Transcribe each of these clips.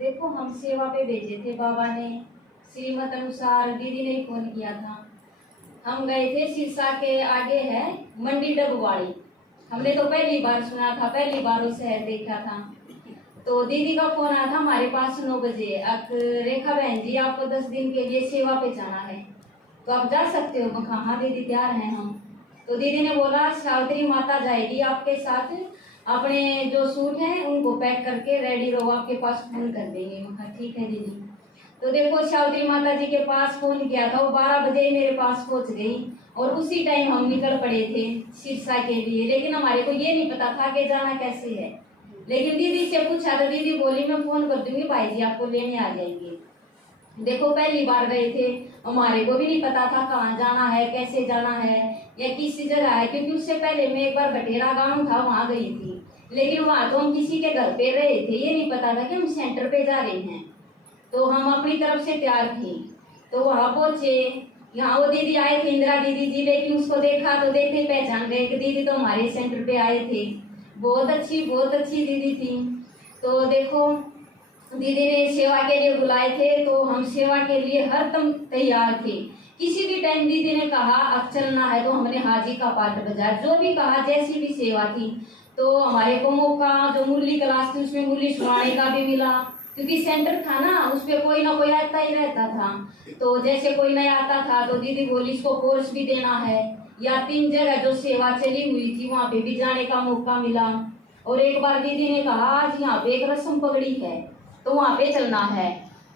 देखो हम सेवा पे भेजे थे बाबा ने, श्रीमत अनुसार दीदी ने फोन किया था। हम गए थे सिरसा के आगे है मंडी डबवाड़ी। हमने तो पहली बार सुना था, पहली बार वो शहर देखा था। तो दीदी का फोन आया था हमारे पास 9 बजे, अब रेखा बहन जी आपको 10 दिन के लिए सेवा पे जाना है तो आप जा सकते हो। मैं कहा हाँ दीदी तैयार हैं हम। तो दीदी ने बोला सावित्री माता जाएगी आपके साथ, अपने जो सूट हैं उनको पैक करके रेडी रहो, आपके पास फोन कर देंगे। मैं कहा ठीक है दीदी। तो देखो सावित्री माता जी के पास फोन किया था, वो 12 बजे मेरे पास पहुंच गई और उसी टाइम हम निकल पड़े थे सिरसा के लिए। लेकिन हमारे को ये नहीं पता था कि जाना कैसे है। लेकिन दीदी से पूछा तो दीदी बोली मैं फोन कर दूंगी, भाई जी आपको लेने आ जाएंगे। देखो पहली बार गए थे, हमारे को भी नहीं पता था कहाँ जाना है, कैसे जाना है या किस जगह है, क्योंकि उससे पहले मैं एक बार बटेरा गांव था वहां गई थी। लेकिन वहां तो हम किसी के घर पे रहे थे, ये नहीं पता था कि हम सेंटर पे जा रहे हैं। तो हम अपनी तरफ से तैयार थे, तो वहां पहुंचे। यहाँ वो दीदी आए थे इंदिरा दीदी जी, लेकिन उसको देखा तो देखते ही पहचान गए कि दीदी तो हमारे सेंटर पे आए थे। बहुत अच्छी दीदी थी। तो देखो दीदी ने सेवा के लिए बुलाए थे, तो हम सेवा के लिए हरदम तैयार थे। किसी भी टाइम दीदी ने कहा अब चलना है तो हमने हाजी का पाठ बजाया, जो भी कहा जैसी भी सेवा थी। तो हमारे को मौका जो मुरली क्लास थी उसमें मुरली सुनाने का भी मिला, क्योंकि सेंटर था ना उसमें कोई ना कोई आता ही रहता था। तो जैसे कोई नया आता था तो दीदी बोली इसको कोर्स भी देना है, या 3 जगह जो सेवा चली हुई थी वहाँ पे भी जाने का मौका मिला। और एक बार दीदी ने कहा आज यहाँ पे एक रस्म पगड़ी है तो वहाँ पे चलना है।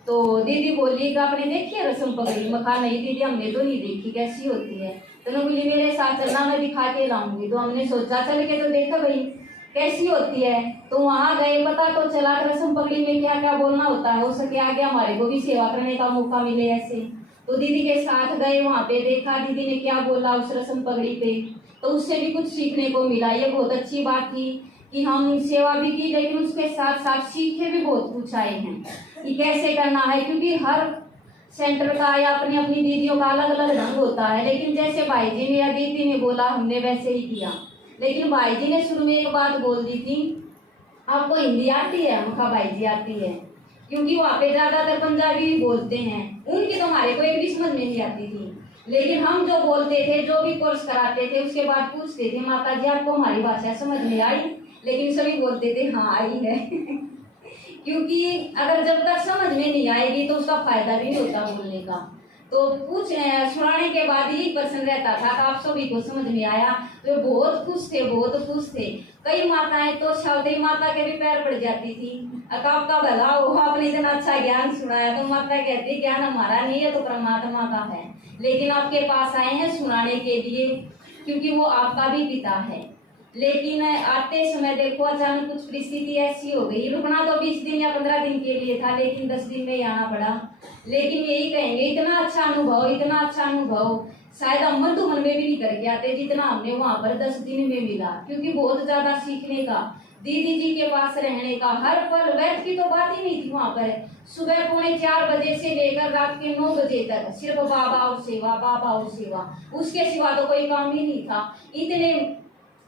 तो दीदी बोली कि आपने देखी है रस्म पगड़ी? मैं कहा नहीं दीदी हमने तो नहीं देखी, कैसी होती है? तो उन्होंने बोली मेरे साथ चलना मैं दिखा के लाऊंगी। तो हमने सोचा चल के तो देखा भाई कैसी होती है। तो वहां गए, पता तो चला कि रस्म पगड़ी में क्या क्या बोलना होता है। हो सके आगे हमारे को भी सेवा करने का मौका मिले ऐसे। तो दीदी के साथ गए, वहां पे देखा दीदी ने क्या बोला उस रस्म पगड़ी पे, तो उससे भी कुछ सीखने को मिला। ये बहुत अच्छी बात थी कि हम सेवा भी की, लेकिन उसके साथ साथ सीखे भी बहुत कुछ आए हैं कि कैसे करना है। क्योंकि हर सेंटर का या अपनी अपनी दीदियों का अलग अलग ढंग होता है। लेकिन जैसे भाई जी ने या दीदी ने बोला हमने वैसे ही किया। लेकिन भाई जी ने शुरू में एक बात बोल दी थी आपको हिंदी आती है? हम कहा भाई जी आती है, क्योंकि वहाँ पे ज्यादातर पंजाबी बोलते हैं, उनकी तो हमारे को एक भी समझ में नहीं आती थी। लेकिन हम जो बोलते थे, जो भी कोर्स कराते थे, उसके बाद पूछते थे माता जी आपको हमारी भाषा समझ में आई? लेकिन सभी बोलते थे हाँ आई है क्योंकि अगर जब तक समझ में नहीं आएगी तो उसका फायदा भी नहीं होता बोलने का। तो कुछ सुनाने के बाद ही प्रश्न रहता था कि आप सभी को समझ में आया? तो बहुत खुश थे। कई माताएं तो सावित्री माता के भी पैर पड़ जाती थी, आपका भला हो आपने इतना अच्छा ज्ञान सुनाया। तो माता कहती ज्ञान हमारा नहीं है तो परमात्मा का है, लेकिन आपके पास आए हैं सुनाने के लिए, क्योंकि वो आपका भी पिता है। लेकिन आते समय देखो अचानक कुछ परिस्थिति ऐसी हो गई, रुकना तो 20 दिन या 15 दिन के लिए था, लेकिन 10 दिन में ही आना पड़ा। लेकिन यही कहेंगे इतना अच्छा अनुभव शायद हम मधुबन में भी नहीं करके आते जितना हमने वहां पर 10 दिन में मिला। क्योंकि बहुत ज्यादा सीखने का, दीदी जी के पास रहने का, हर पल वैध की तो बात ही नहीं थी वहां पर। सुबह 3:45 बजे से लेकर रात के 9 बजे तक सिर्फ बाबा और सेवा, उसके सिवा तो कोई काम ही नहीं था। इतने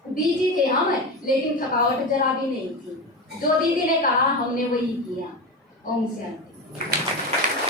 बिजी थे हम, लेकिन थकावट जरा भी नहीं थी। जो दीदी ने कहा हमने वही किया। ओम शांति।